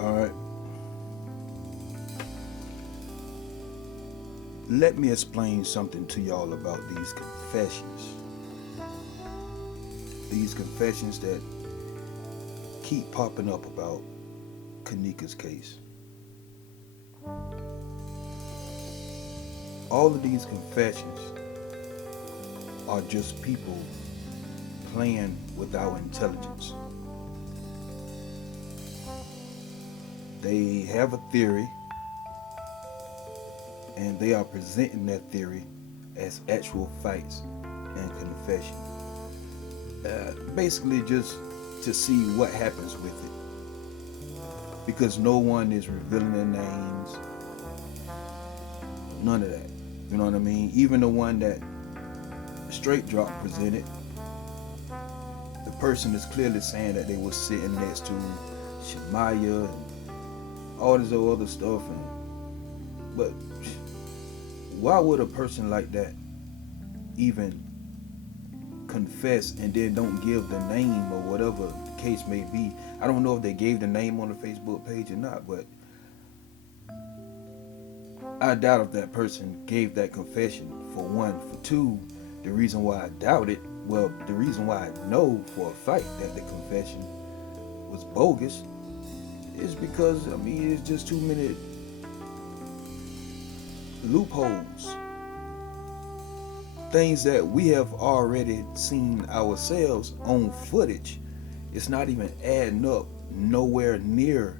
All right. Let me explain something to y'all about these confessions. These confessions that keep popping up about Kenneka's case. All of these confessions are just people playing with our intelligence. They have a theory and they are presenting that theory as actual facts and confession. Basically, just to see what happens with it. Because no one is revealing their names. None of that. You know what I mean? Even the one that Straight Drop presented, the person is clearly saying that they were sitting next to Shemaya and all this other stuff. But why would a person like that even confess and then don't give the name or whatever the case may be? I don't know if they gave the name on the Facebook page or not, but I doubt if that person gave that confession, for one. For two, the reason why I doubt it, well, the reason why I know for a fact that the confession was bogus is because, it's just too many loopholes. Things that we have already seen ourselves on footage. It's not even adding up nowhere near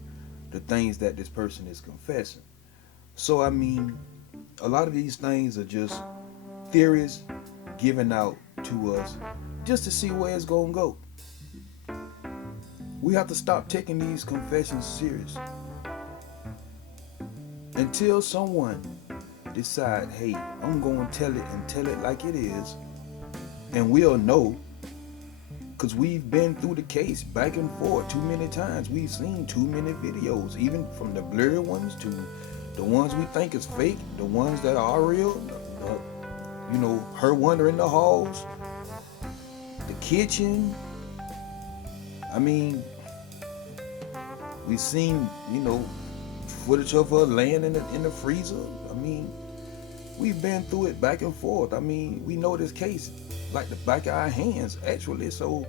the things that this person is confessing. So, a lot of these things are just theories given out to us just to see where it's going to go. We have to stop taking these confessions serious. Until someone decide, hey, I'm going to tell it and tell it like it is, and we'll know, because we've been through the case back and forth too many times. We've seen too many videos, even from the blurry ones to the ones we think is fake, the ones that are real. Her wandering the halls, the kitchen. We've seen, footage of her laying in the freezer. We've been through it back and forth. We know this case like the back of our hands, actually. So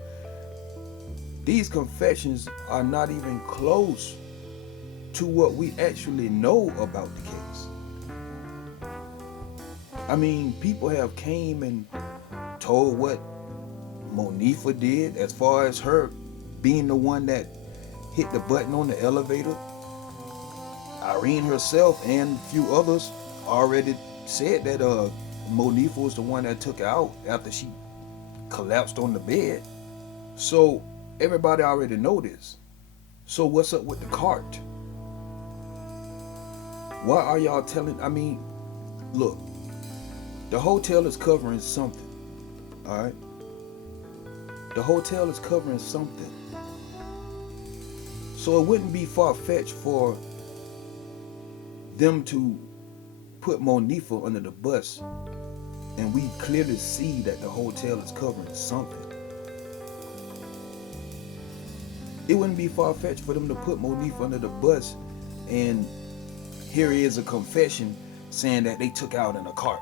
these confessions are not even close to what we actually know about the case. People have came and told what Monifa did as far as her being the one that hit the button on the elevator. Irene herself and a few others already said that Monifa was the one that took her out after she collapsed on the bed. So everybody already know this. So what's up with the cart? Why are y'all telling? Look, the hotel is covering something. All right? The hotel is covering something. So it wouldn't be far-fetched for them to put Monifa under the bus, and we clearly see that the hotel is covering something. It wouldn't be far-fetched for them to put Monifa under the bus, and here is a confession saying that they took out in a cart.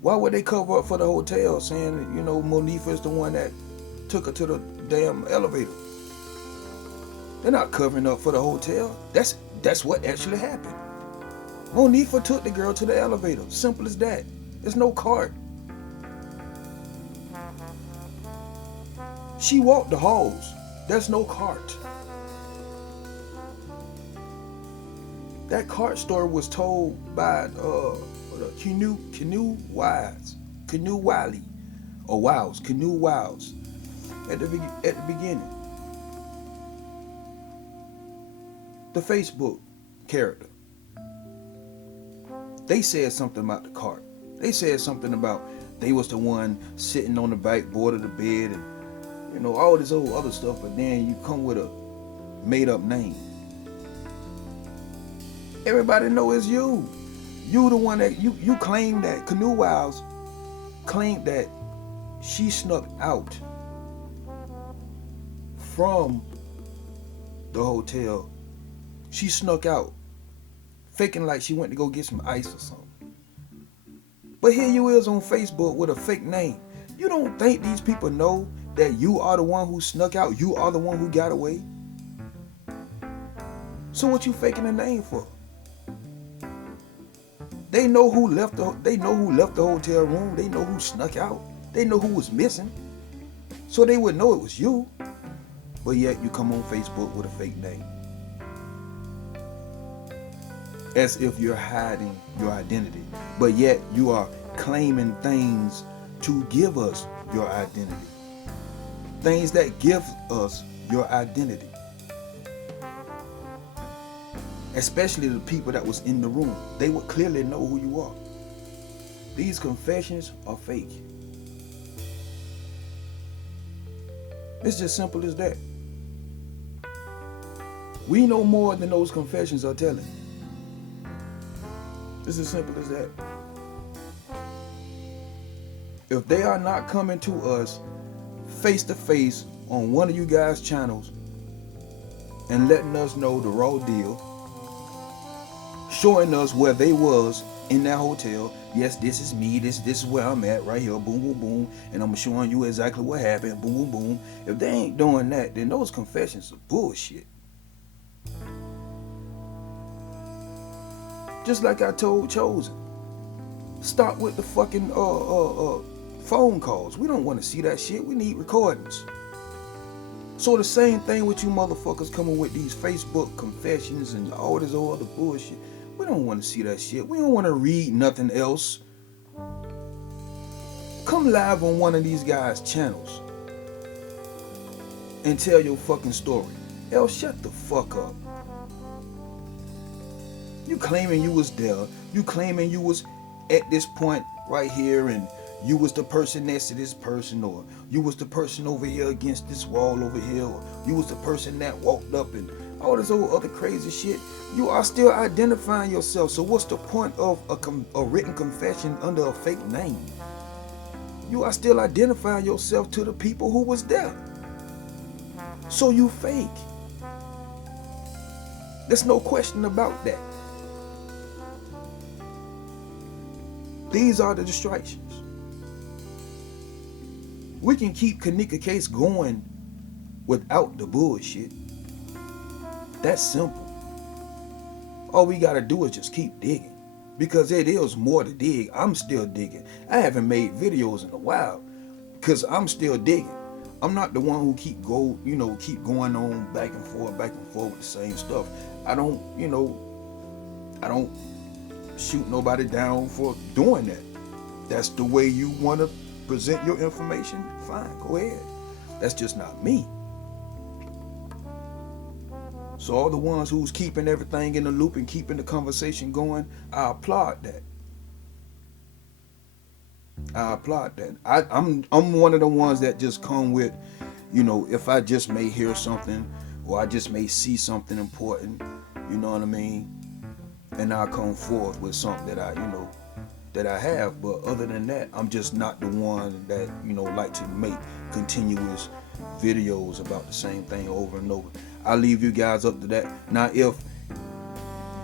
Why would they cover up for the hotel, saying that, Monifa is the one that took her to the damn elevator? They're not covering up for the hotel. That's what actually happened. Monifa took the girl to the elevator. Simple as that. There's no cart. She walked the halls. There's no cart. That cart story was told by Canoe Wiles at the beginning. The Facebook character. They said something about the cart. They said something about they was the one sitting on the backboard of the bed and all this old other stuff, but then you come with a made up name. Everybody know it's you. You the one that you claim that Canoe Wiles claimed that she snuck out from the hotel. She snuck out, faking like she went to go get some ice or something. But here you is on Facebook with a fake name. You don't think these people know that you are the one who snuck out? You are the one who got away? So what you faking a name for? They know who left the hotel room. They know who snuck out. They know who was missing. So they would know it was you. But yet you come on Facebook with a fake name. As if you're hiding your identity. But yet you are claiming things to give us your identity. Things that give us your identity. Especially the people that was in the room. They would clearly know who you are. These confessions are fake. It's just simple as that. We know more than those confessions are telling. It's as simple as that. If they are not coming to us face to face on one of you guys' channels and letting us know the raw deal, showing us where they was in that hotel, yes, this is me, this is where I'm at right here, boom, boom, boom, and I'm showing you exactly what happened, boom, boom, boom. If they ain't doing that, then those confessions are bullshit. Just like I told Chosen, stop with the fucking phone calls. We don't want to see that shit. We need recordings. So the same thing with you motherfuckers coming with these Facebook confessions and all this other bullshit. We don't want to see that shit. We don't want to read nothing else. Come live on one of these guys' channels and tell your fucking story. Else shut the fuck up. You claiming you was there. You claiming you was at this point right here and you was the person next to this person, or you was the person over here against this wall over here, or you was the person that walked up and all this other crazy shit. You are still identifying yourself. So what's the point of a written confession under a fake name? You are still identifying yourself to the people who was there. So you fake. There's no question about that. These are the distractions. We can keep Kenneka case going without the bullshit. That's simple. All we gotta do is just keep digging. Because it is more to dig. I'm still digging. I haven't made videos in a while because I'm still digging. I'm not the one who keep going on back and forth with the same stuff. I don't shoot nobody down for doing that. That's the way you want to present your information. Fine, go ahead. That's just not me. So all the ones who's keeping everything in the loop and keeping the conversation going, I applaud that. I'm one of the ones that just come with, if I just may hear something or I just may see something important, you know what I mean? And I'll come forth with something that I have. But other than that, I'm just not the one that, like to make continuous videos about the same thing over and over. I leave you guys up to that. Now, if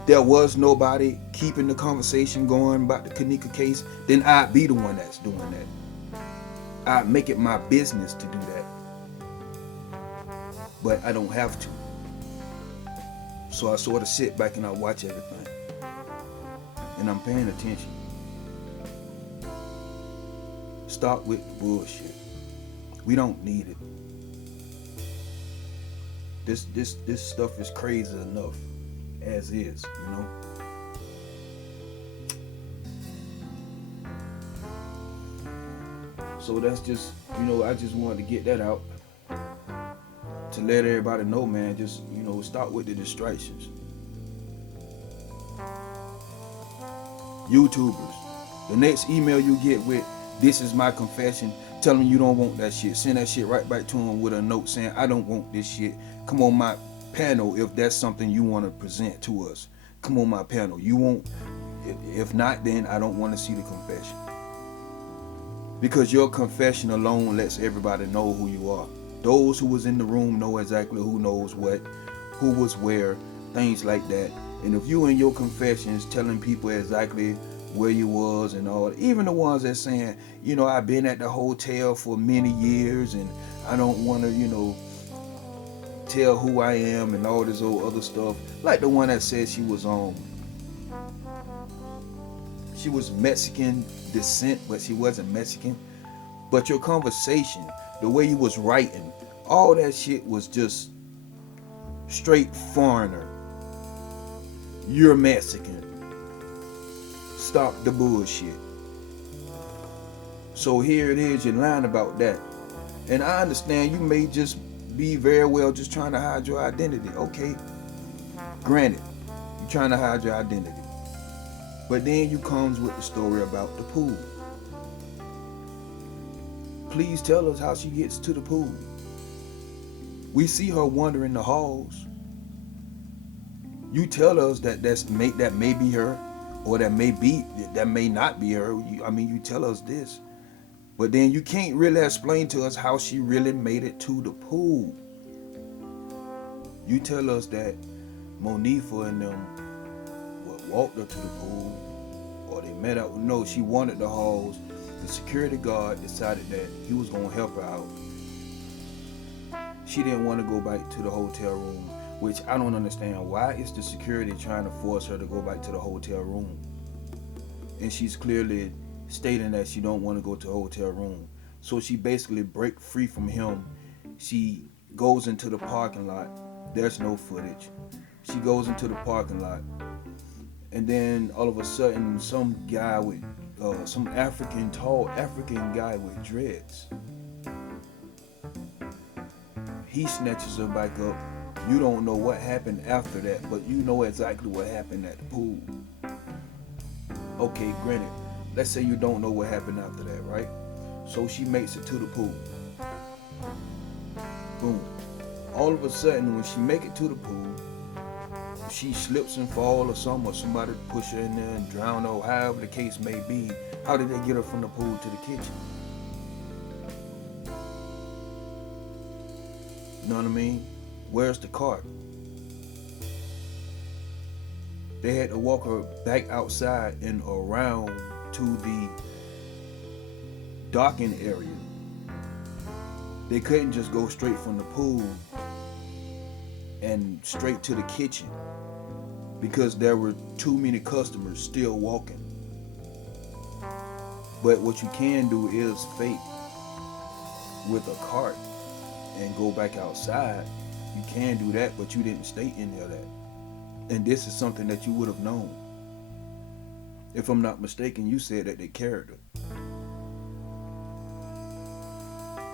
there was nobody keeping the conversation going about the Kenneka case, then I'd be the one that's doing that. I'd make it my business to do that. But I don't have to. So I sort of sit back and I watch everything. And I'm paying attention. Stop with the bullshit. We don't need it. This stuff is crazy enough as is, So that's just, I just wanted to get that out to let everybody know, man. Just, stop with the distractions. YouTubers, the next email you get with, "This is my confession," tell them you don't want that shit. Send that shit right back to them with a note saying, "I don't want this shit. Come on my panel if that's something you want to present to us. Come on my panel. You won't. If not, then I don't want to see the confession." Because your confession alone lets everybody know who you are. Those who was in the room know exactly who knows what, who was where, things like that. And if you in your confessions telling people exactly where you was and all, even the ones that saying, I've been at the hotel for many years and I don't want to, tell who I am and all this old other stuff. Like the one that said she was Mexican descent, but she wasn't Mexican. But your conversation, the way you was writing, all that shit was just straight foreigner. You're Mexican. Stop the bullshit. So here it is, you're lying about that. And I understand you may just be very well just trying to hide your identity. Okay, granted, you're trying to hide your identity. But then you comes with the story about the pool. Please tell us how she gets to the pool. We see her wandering the halls. You tell us that that may be her, or that may not be her. You tell us this, but then you can't really explain to us how she really made it to the pool. You tell us that Monifa and them walked her to the pool, or they met up. No, she wanted the halls. The security guard decided that he was going to help her out. She didn't want to go back to the hotel room, which I don't understand. Why is the security trying to force her to go back to the hotel room? And she's clearly stating that she don't want to go to the hotel room. So she basically break free from him. She goes into the parking lot. There's no footage. She goes into the parking lot, and then all of a sudden, some guy with some tall African guy with dreads, he snatches her back up. You don't know what happened after that, but you know exactly what happened at the pool. Okay, granted, let's say you don't know what happened after that, right? So she makes it to the pool. Boom. All of a sudden, when she make it to the pool, she slips and fall or something, or somebody push her in there and drown her, however the case may be. How did they get her from the pool to the kitchen? You know what I mean? Where's the cart? They had to walk her back outside and around to the docking area. They couldn't just go straight from the pool and straight to the kitchen because there were too many customers still walking. But what you can do is fake with a cart and go back outside. You can do that, but you didn't state any of that. And this is something that you would have known. If I'm not mistaken, you said that they carried her.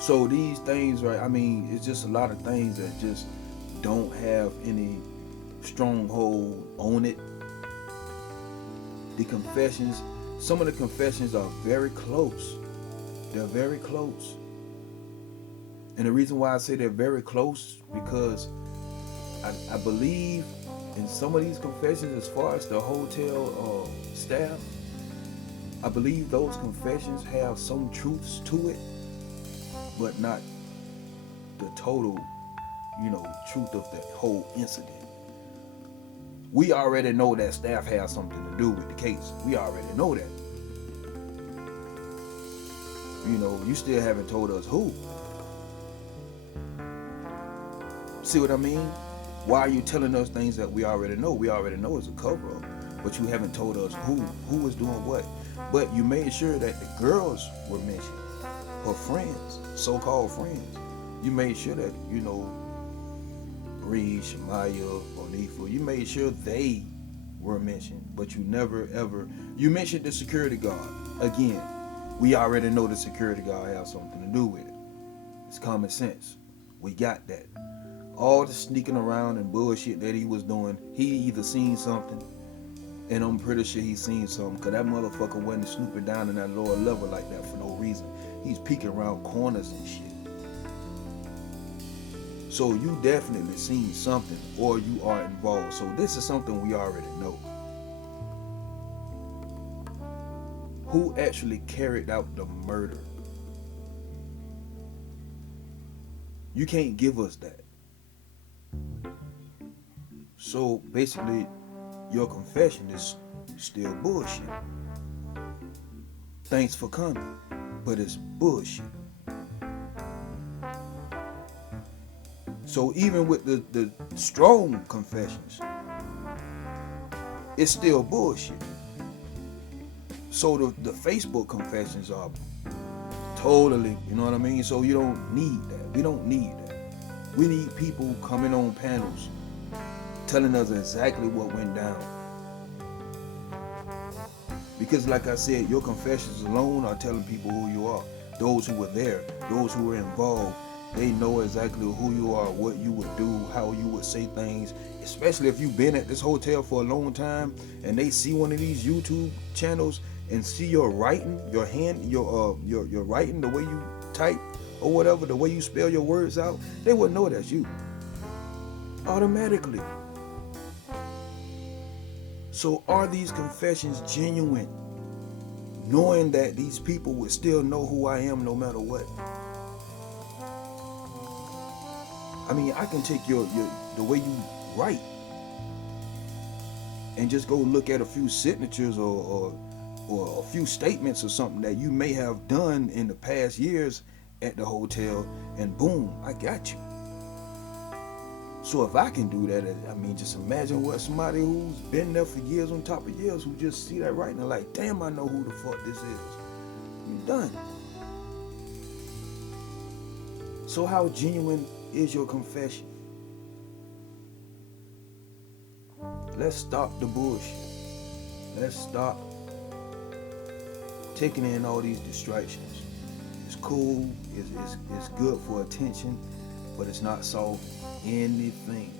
So these things, right, it's just a lot of things that just don't have any stronghold on it. The confessions, some of the confessions are very close. They're very close. And the reason why I say they're very close, because I believe in some of these confessions, as far as the hotel staff, I believe those confessions have some truths to it, but not the total, truth of the whole incident. We already know that staff has something to do with the case. We already know that. You still haven't told us who. See what I mean? Why are you telling us things that we already know? We already know it's a cover-up, but you haven't told us who was doing what. But you made sure that the girls were mentioned, her friends, so-called friends. You made sure that, Bree, Shamaya, Monifa, you made sure they were mentioned, but you never ever, you mentioned the security guard. Again, we already know the security guard has something to do with it. It's common sense. We got that. All the sneaking around and bullshit that he was doing, he either seen something, and I'm pretty sure he seen something, because that motherfucker wasn't snooping down in that lower level like that for no reason. He's peeking around corners and shit. So you definitely seen something, or you are involved. So this is something we already know. Who actually carried out the murder? You can't give us that. So basically, your confession is still bullshit. Thanks for coming, but it's bullshit. So even with the strong confessions, it's still bullshit. So the Facebook confessions are totally, you know what I mean? So you don't need that. We don't need that. We need people coming on panels telling us exactly what went down. Because like I said, your confessions alone are telling people who you are. Those who were there, those who were involved, they know exactly who you are, what you would do, how you would say things. Especially if you've been at this hotel for a long time and they see one of these YouTube channels and see your writing, your hand, your writing, the way you type or whatever, the way you spell your words out, they would know that's you automatically. So are these confessions genuine? Knowing that these people would still know who I am no matter what. I mean, I can take the way you write and just go look at a few signatures or a few statements or something that you may have done in the past years at the hotel, and boom, I got you. So if I can do that, I mean, just imagine what somebody who's been there for years on top of years, who just see that writing and like, damn, I know who the fuck this is. You're done. So how genuine is your confession? Let's stop the bullshit. Let's stop taking in all these distractions. It's cool, it's good for attention, but it's not solving anything.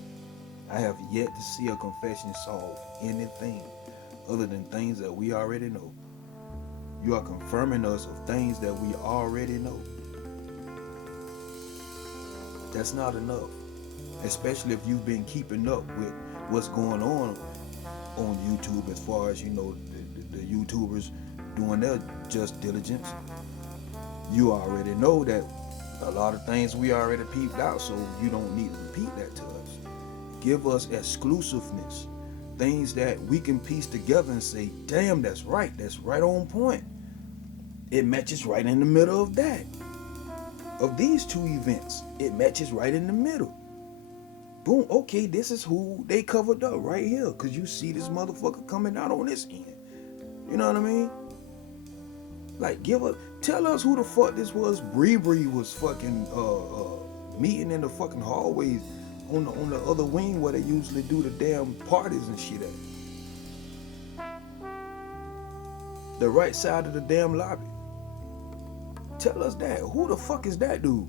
I have yet to see a confession solve anything other than things that we already know. You are confirming us of things that we already know. That's not enough, especially if you've been keeping up with what's going on YouTube as far as, you know, the YouTubers doing their just diligence. You already know that a lot of things we already peeped out, so you don't need to repeat that to us. Give us exclusiveness, things that we can piece together and say, damn, that's right on point. It matches right in the middle of that. Of these two events, it matches right in the middle. Boom, okay, this is who they covered up right here, because you see this motherfucker coming out on this end. You know what I mean? Like, tell us who the fuck this was. Bree was fucking meeting in the fucking hallways on the other wing where they usually do the damn parties and shit at. The right side of the damn lobby. Tell us that. Who the fuck is that dude?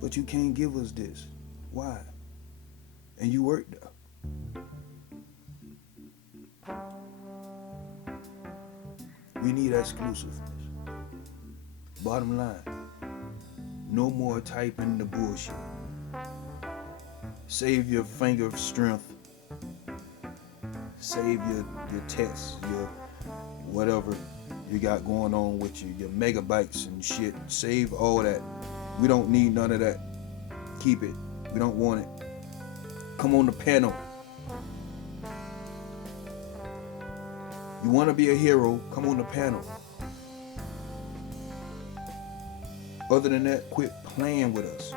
But you can't give us this. Why? And you work there. We need exclusiveness. Bottom line, no more typing the bullshit. Save your finger strength. Save your text, your whatever you got going on with you, your megabytes and shit. Save all that. We don't need none of that. Keep it. We don't want it. Come on the panel. You want to be a hero, come on the panel. Other than that, quit playing with us.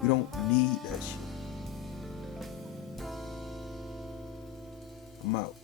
We don't need that shit. I'm out.